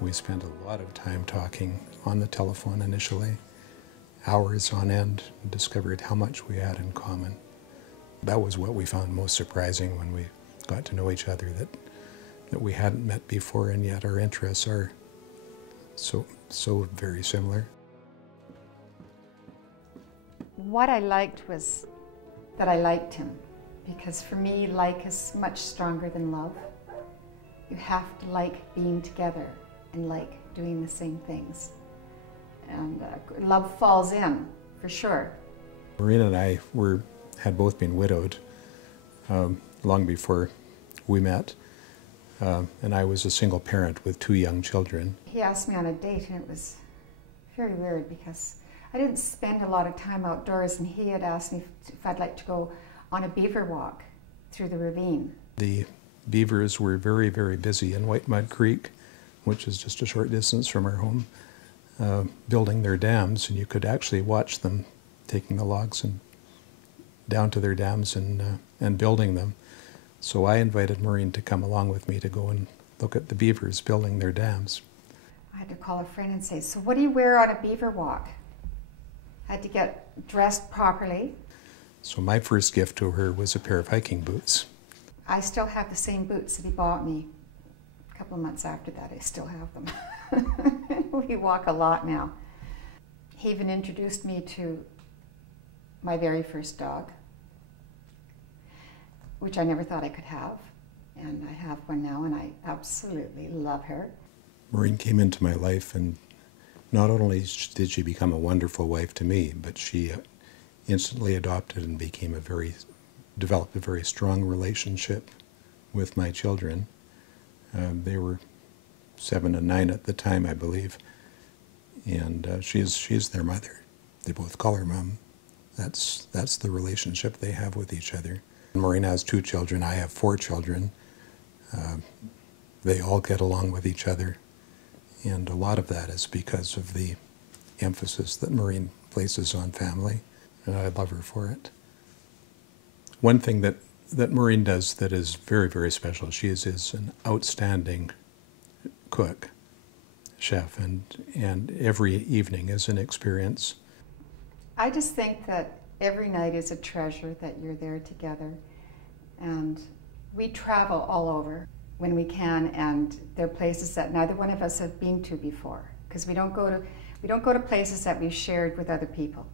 We spent a lot of time talking on the telephone initially, hours on end, and discovered how much we had in common. That was what we found most surprising when we got to know each other, that we hadn't met before, and yet our interests are so very similar. What I liked was that I liked him, because for me, like is much stronger than love. You have to like being together and like doing the same things. And love falls in, for sure. Maureen and I had both been widowed long before we met, and I was a single parent with 2 young children. He asked me on a date, and it was very weird because I didn't spend a lot of time outdoors, and he had asked me if I'd like to go on a beaver walk through the ravine. The beavers were very, very busy in White Mud Creek, which is just a short distance from our home, building their dams, and you could actually watch them taking the logs and down to their dams and building them. So I invited Maureen to come along with me to go and look at the beavers building their dams. I had to call a friend and say, so what do you wear on a beaver walk? I had to get dressed properly. So my first gift to her was a pair of hiking boots. I still have the same boots that he bought me. A couple of months after that, I still have them. We walk a lot now. He even introduced me to my very first dog, which I never thought I could have. And I have one now, and I absolutely love her. Maureen came into my life, and not only did she become a wonderful wife to me, but she instantly adopted and developed a very strong relationship with my children. They were 7 and 9 at the time, I believe, and she's their mother. They both call her Mom. That's the relationship they have with each other. Maureen has 2 children. I have 4 children. They all get along with each other, and a lot of that is because of the emphasis that Maureen places on family, and I love her for it. One thing that Maureen does that is very, very special, she is an outstanding cook, chef, and every evening is an experience. I just think that every night is a treasure that you're there together. And we travel all over when we can, and there are places that neither one of us have been to before, because we don't go to places that we've shared with other people.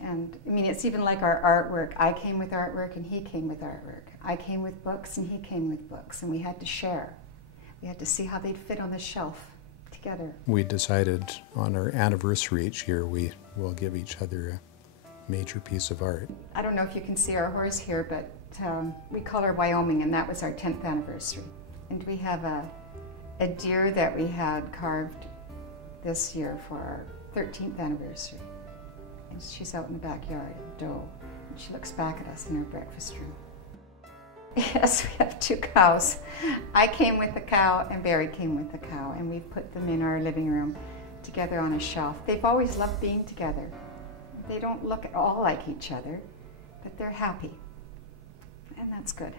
And I mean, it's even like our artwork. I came with artwork and he came with artwork. I came with books and he came with books, and we had to share. We had to see how they'd fit on the shelf together. We decided on our anniversary each year we will give each other a major piece of art. I don't know if you can see our horse here, but we call her Wyoming, and that was our 10th anniversary. And we have a deer that we had carved this year for our 13th anniversary. And she's out in the backyard, a doe, and she looks back at us in her breakfast room. Yes, we have 2 cows. I came with the cow and Barry came with the cow, and we put them in our living room together on a shelf. They've always loved being together. They don't look at all like each other, but they're happy, and that's good.